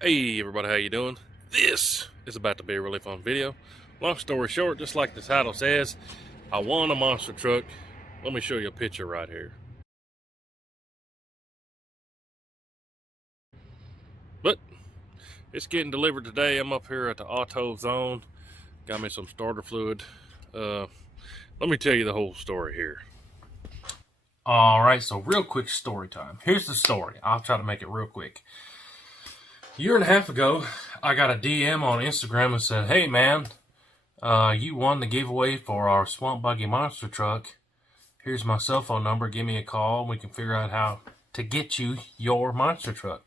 Hey everybody, how you doing? This is about to be a really fun video. Long story short, just like the title says, I won a monster truck. Let me show you a picture right here. But it's getting delivered today. I'm up here at the auto zone. Got me some starter fluid. Let me tell you the whole story here. Alright, so real quick story time. Here's the story. I'll try to make it real quick. A year and a half ago, I got a DM on Instagram and said, hey man, you won the giveaway for our Swamp Buggy monster truck. Here's my cell phone number. Give me a call and we can figure out how to get you your monster truck.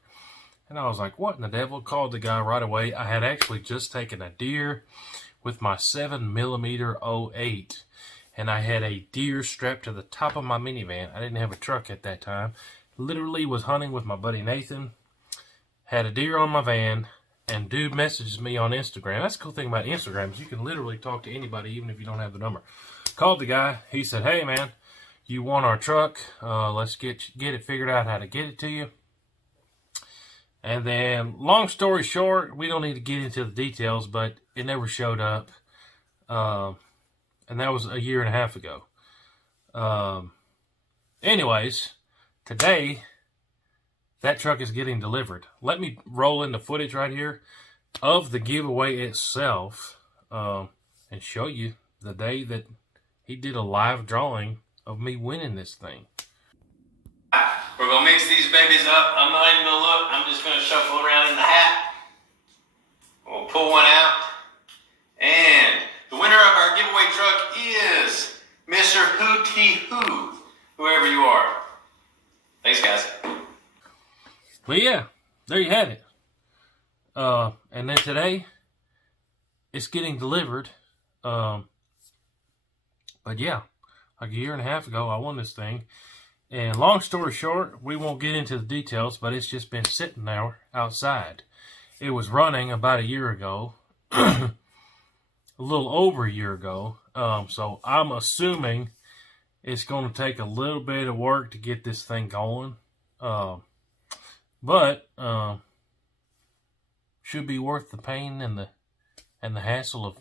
And I was like, what in the devil? Called the guy right away. I had actually just taken a deer with my 7mm 08. And I had a deer strapped to the top of my minivan. I didn't have a truck at that time. Literally was hunting with my buddy Nathan. Had a deer on my van. And dude messages me on Instagram. That's the cool thing about Instagram is you can literally talk to anybody even if you don't have the number. Called the guy. He said, hey man, you want our truck. Let's get it figured out how to get it to you. And then, long story short, we don't need to get into the details, but it never showed up. And that was a year and a half ago. Anyways, today, that truck is getting delivered. Let me roll in the footage right here of the giveaway itself and show you the day that he did a live drawing of me winning this thing. We're going to mix these babies up. I'm not even going to look. I'm just going to shuffle around in the hat. We'll pull one out. And the winner of our giveaway truck is Mr. WHOTEEWHO, whoever you are. Thanks, guys. But yeah, there you had it. And then today, it's getting delivered. But yeah, like a year and a half ago, I won this thing. And long story short, we won't get into the details, but it's just been sitting there outside. It was running about a year ago, a little over a year ago. So I'm assuming it's going to take a little bit of work to get this thing going. But should be worth the pain and the hassle of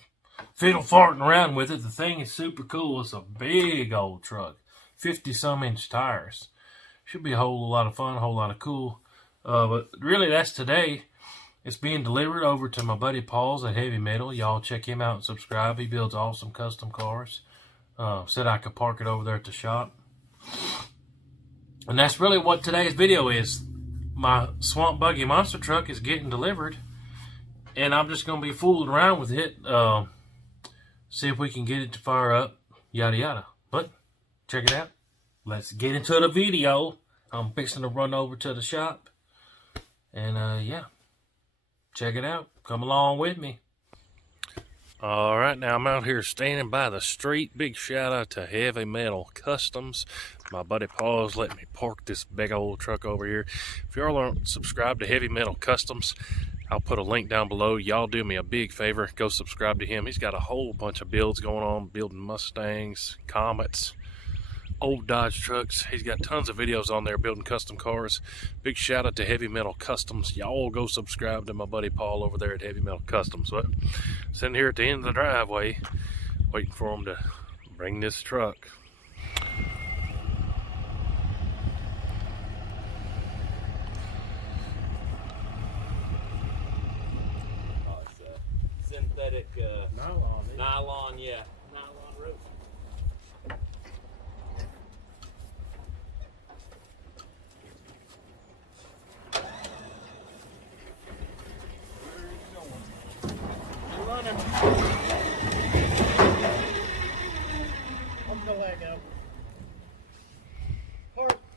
fiddle farting around with it. The thing is super cool. It's a big old truck. 50-some inch tires. Should be a whole lot of fun, a whole lot of cool. But really, that's today. It's being delivered over to my buddy Paul's at Heavy Metal. Y'all check him out and subscribe. He builds awesome custom cars. Said I could park it over there at the shop. And that's really what today's video is. My Swamp Buggy monster truck is getting delivered. And I'm just going to be fooling around with it. See if we can get it to fire up. Yada yada. But check it out. Let's get into the video. I'm fixing to run over to the shop. And yeah, check it out. Come along with me. Alright, now I'm out here standing by the street. Big shout out to Heavy Metal Customs. My buddy Paul's letting me park this big old truck over here. If y'all aren't subscribed to Heavy Metal Customs, I'll put a link down below. Y'all do me a big favor. Go subscribe to him. He's got a whole bunch of builds going on. Building Mustangs, Comets, old Dodge trucks. He's got tons of videos on there building custom cars. Big shout out to Heavy Metal Customs. Y'all go subscribe to my buddy Paul over there at Heavy Metal Customs. But sitting here at the end of the driveway waiting for him to bring this truck. Oh, it's synthetic nylon, yeah. Nylon rope.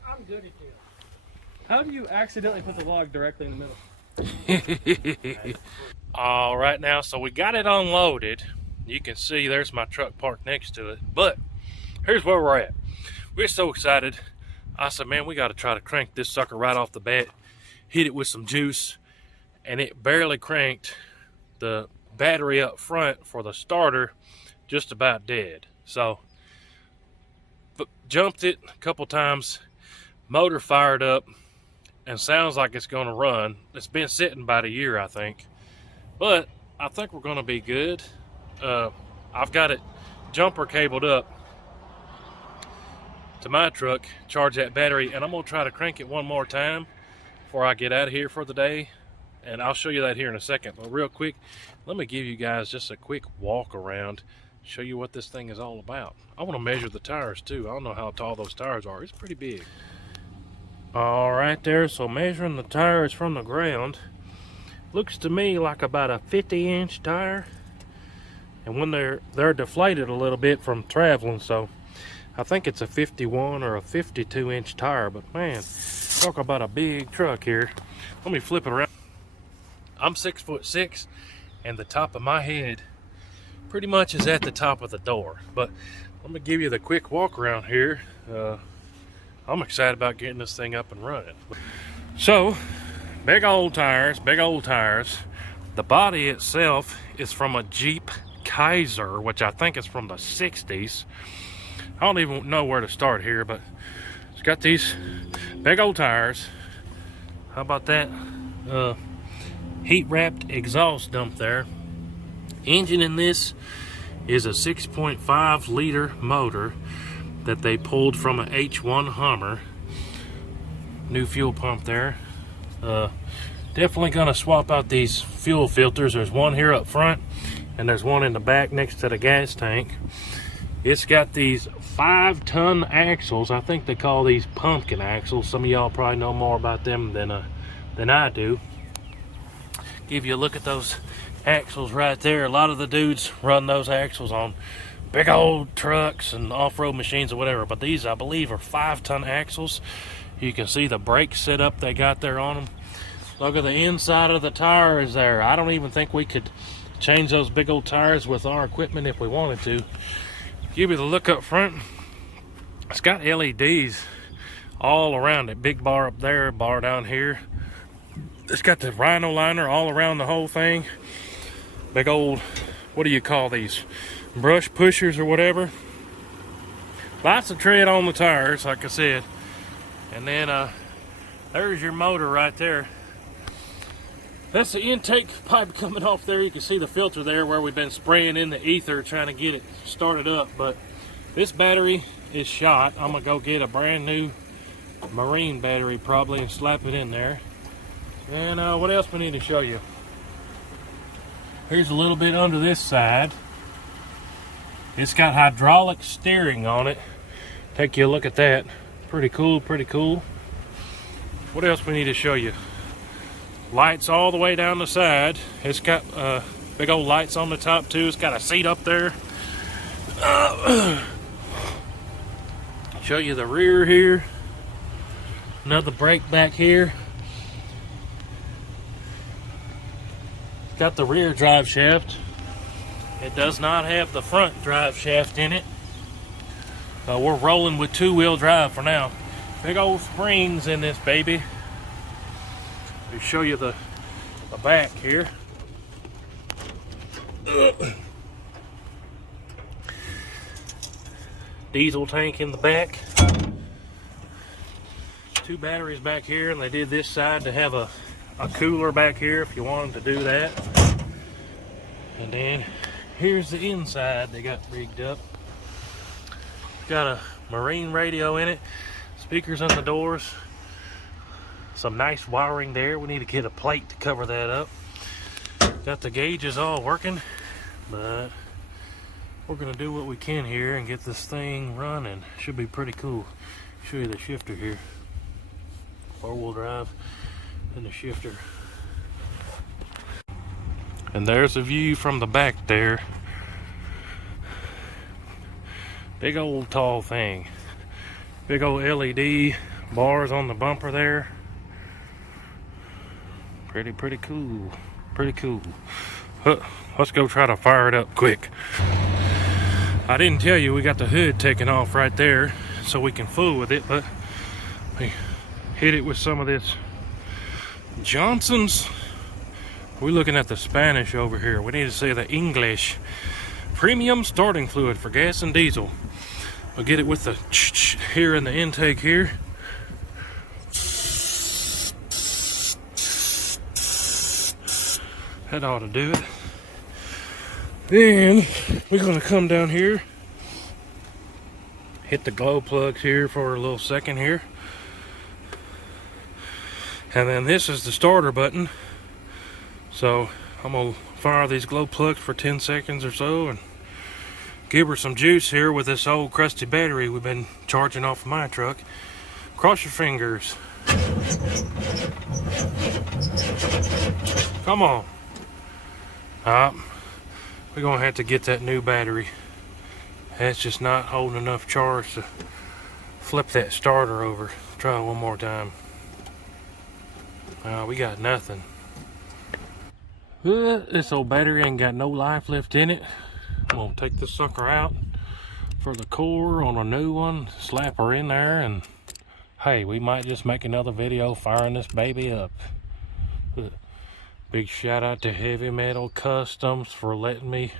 I'm good at this. How do you accidentally put the log directly in the middle? All right, now, so we got it unloaded. You can see there's my truck parked next to it. But here's where we're at. We're so excited. I said, man, we got to try to crank this sucker right off the bat. Hit it with some juice. And it barely cranked. The battery up front for the starter just about dead. So jumped it a couple times, motor fired up, and sounds like it's going to run. It's been sitting about a year, I think. But I think we're going to be good. I've got it jumper cabled up to my truck, charge that battery, and I'm going to try to crank it one more time before I get out of here for the day. And I'll show you that here in a second. But real quick, let me give you guys just a quick walk around, show you what this thing is all about. I want to measure the tires too. I don't know how tall those tires are. It's pretty big. All right there, so measuring the tires from the ground, looks to me like about a 50-inch tire. And when they're deflated a little bit from traveling, so I think it's a 51 or a 52-inch tire. But man, talk about a big truck here. Let me flip it around. I'm 6'6", and the top of my head pretty much is at the top of the door. But let me give you the quick walk around here. I'm excited about getting this thing up and running. So, big old tires, big old tires. The body itself is from a Jeep Kaiser, which I think is from the 60s. I don't even know where to start here, but it's got these big old tires. How about that? Heat-wrapped exhaust dump there. Engine in this is a 6.5 liter motor that they pulled from an H1 Hummer. New fuel pump there. Definitely gonna swap out these fuel filters. There's one here up front and there's one in the back next to the gas tank. It's got these 5-ton axles. I think they call these pumpkin axles. Some of y'all probably know more about them than I do. Give you a look at those axles right there. A lot of the dudes run those axles on big old trucks and off-road machines or whatever, but these I believe are 5-ton axles. You can see the brake setup they got there on them. Look at the inside of the tires there. I don't even think we could change those big old tires with our equipment if we wanted to. Give you the look up front. It's got LEDs all around it. Big bar up there, bar down here. It's got the rhino liner all around the whole thing. Big old, what do you call these? Brush pushers or whatever. Lots of tread on the tires, like I said. And then there's your motor right there. That's the intake pipe coming off there. You can see the filter there where we've been spraying in the ether trying to get it started up. But this battery is shot. I'm gonna go get a brand new marine battery probably and slap it in there. And what else we need to show you? Here's a little bit under this side. It's got hydraulic steering on it. Take you a look at that. Pretty cool, pretty cool. What else we need to show you? Lights all the way down the side. It's got big old lights on the top too. It's got a seat up there. Show you the rear here. Another brake back here. Got the rear drive shaft. It does not have the front drive shaft in it. We're rolling with 2-wheel drive for now. Big old springs in this baby. Let me show you the back here. Diesel tank in the back. 2 batteries back here, and they did this side to have a cooler back here if you wanted to do that. And then here's the inside they got rigged up. Got a marine radio in it, speakers on the doors, some nice wiring there. We need to get a plate to cover that up. Got the gauges all working, but we're gonna do what we can here and get this thing running. Should be pretty cool. Show you the shifter here. 4-wheel drive and the shifter. And there's a view from the back there. Big old tall thing. Big old LED bars on the bumper there. Pretty cool. Pretty cool. Let's go try to fire it up quick. I didn't tell you we got the hood taken off right there so we can fool with it, but we hit it with some of this Johnson's. We're looking at the Spanish over here. We need to say the English. Premium starting fluid for gas and diesel. We'll get it with the here in the intake here. That ought to do it. Then we're going to come down here, hit the glow plugs here for a little second here. And then this is the starter button. So I'm going to fire these glow plugs for 10 seconds or so and give her some juice here with this old crusty battery we've been charging off of my truck. Cross your fingers. Come on. We're going to have to get that new battery. That's just not holding enough charge to flip that starter over. Try it one more time. We got nothing. This old battery ain't got no life left in it. I'm going to take this sucker out for the core on a new one, slap her in there, and hey, we might just make another video firing this baby up. Big shout out to Heavy Metal Customs for letting me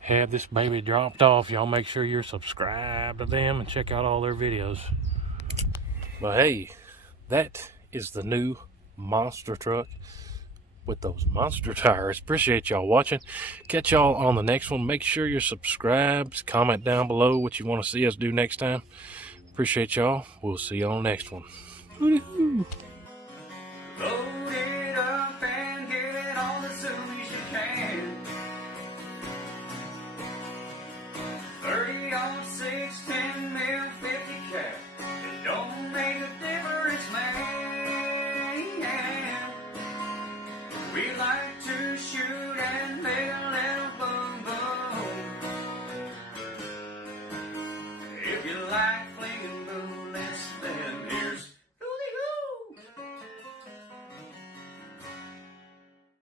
have this baby dropped off. Y'all make sure you're subscribed to them and check out all their videos. But hey, that is the new monster truck with those monster tires. Appreciate y'all watching. Catch y'all on the next one. Make sure you're subscribed. Comment down below what you want to see us do next time. Appreciate y'all. We'll see you on the next one. Woo-hoo. Load it up and get it on as soon as you can. 30-06, 10 mil, 50 cap. It don't make a difference, man. We like to shoot